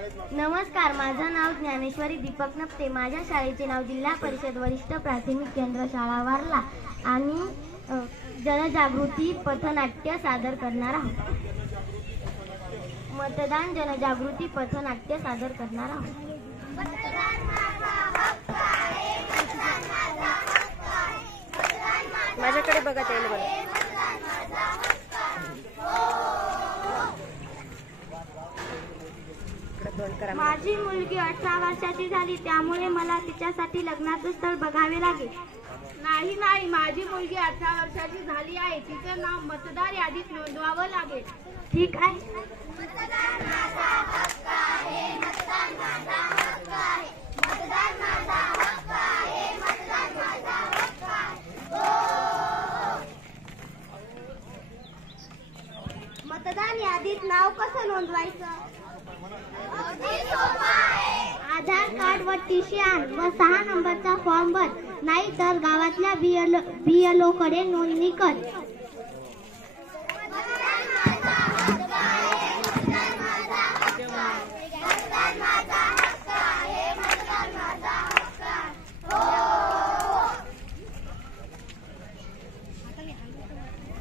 नमस्कार, माझं नाव ज्ञानेश्वरी दीपक नप्ते. माझ्या शाळेचे नाव जिल्हा परिषद वरिष्ठ प्राथमिक केंद्र शाळा वारला आणि जनजागृती पथनाट्य सादर करणार आहोत. मतदान जनजागृती पथनाट्य सादर करणार आहोत. माझ्याकडे बघा त्याला बघा. माझी मुलगी 18 वर्षाची झाली, त्यामुळे मला तिच्यासाठी लग्नाचं स्थळ बघावे लागेल. नाही नाही, माझी मुलगी 18 वर्षाची झाली आहे, तिचं नाव मतदार यादीत नोंदवावं लागेल. ठीक आहे. मतदान यादीत नाव कसं नोंदवायचं? आधार कार्ड व टीसी आण व 6 नंबरचा फॉर्म भर, नाही तर गावातल्या BLO कडे नोंदणी कर.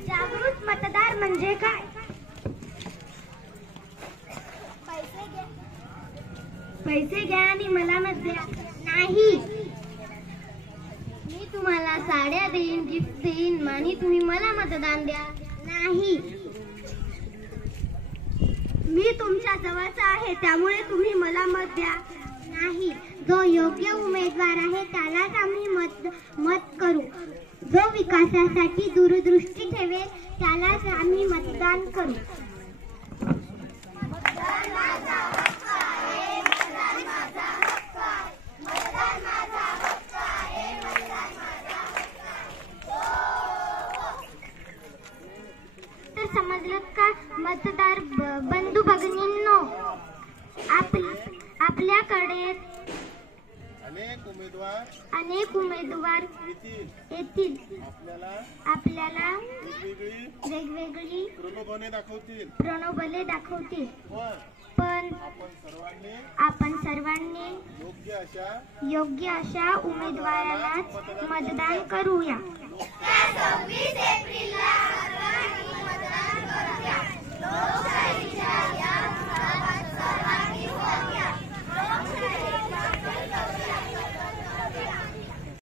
जागृत मतदार म्हणजे काय? पैसे घ्या आणि मला मत द्या. नाही, मी तुम्हाला साड्या देईन, गिफ्ट देईन आणि तुम्ही मला मतदान द्या. नाही, मी तुमच्या जवळचा आहे, त्यामुळे तुम्ही मला मत द्या. नाही, जो योग्य उमेदवार आहे त्यालाच आम्ही मत करू. जो विकासासाठी दूरदृष्टी ठेवेल त्यालाच आम्ही मतदान करू. तर समजलं का मतदार बंधू भगिनींनो? आपल्याकडे अनेक उमेदवार येतील. आपल्याला वेगवेगळी प्रणोबले दाखवतील, पण आपण सर्वांनी योग्य अशा उमेदवारालाच मतदान करूया. 26 एप्रिलला सर्वांनी मतदान करूया. लोकशाहीच्या या